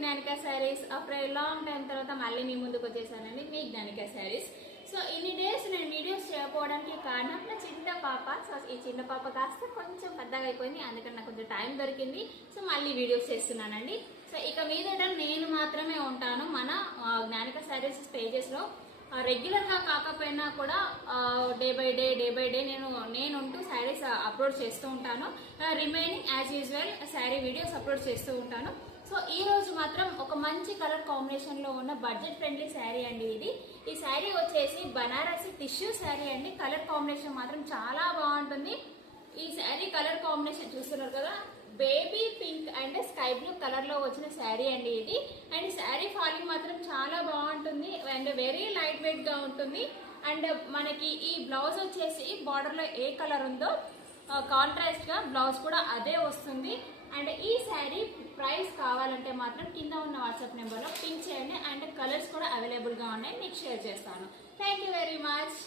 జ్ఞానిక sarees. After a long time తర్వాత మళ్ళీ మీ ముందుకు వచ్చేసానండి, మీ జ్ఞానిక శారీస్. సో ఇన్ని డేస్ నేను వీడియోస్ చేయకపోవడానికి కారణం నా చిన్న పాప. సో ఈ చిన్న పాప కాస్త కొంచెం పెద్దగా అయిపోయింది, అందుకని నాకు కొంచెం టైం దొరికింది. సో మళ్ళీ వీడియోస్ చేస్తున్నానండి. సో ఇక మీదట నేను మాత్రమే ఉంటాను మన జ్ఞానిక శారీస్ పేజెస్లో. రెగ్యులర్గా కాకపోయినా కూడా డే బై డే నేను ఉంటూ శారీస్ అప్లోడ్ చేస్తూ ఉంటాను. Remaining as usual sari videos upload చేస్తూ ఉంటాను. సో ఈ రోజు మాత్రం ఒక మంచి కలర్ కాంబినేషన్ లో ఉన్న బడ్జెట్ ఫ్రెండ్లీ శారీ అండి ఇది. ఈ శారీ వచ్చేసి బనారసి టిష్యూ శారీ అండి. కలర్ కాంబినేషన్ మాత్రం చాలా బాగుంటుంది. ఈ శారీ కలర్ కాంబినేషన్ చూస్తున్నారు కదా, baby pink and sky blue colour లో వచ్చిన శారీ అండి ఇది. అండ్ శారీ ఫాలింగ్ మాత్రం చాలా బాగుంటుంది అండ్ వెరీ లైట్ వెయిట్ గా ఉంటుంది. అండ్ మనకి ఈ బ్లౌజ్ వచ్చేసి బార్డర్ లో ఏ కలర్ ఉందో కాంట్రాస్ట్ గా బ్లౌజ్ కూడా అదే వస్తుంది. అండ్ ఈ శారీ ప్రైస్ కావాలంటే మాత్రం కింద ఉన్న వాట్సాప్ నెంబర్లో పింక్ చేయండి. అండ్ కలర్స్ కూడా అవైలబుల్గా ఉన్నాయి, మీకు షేర్ చేస్తాను. Thank you very much.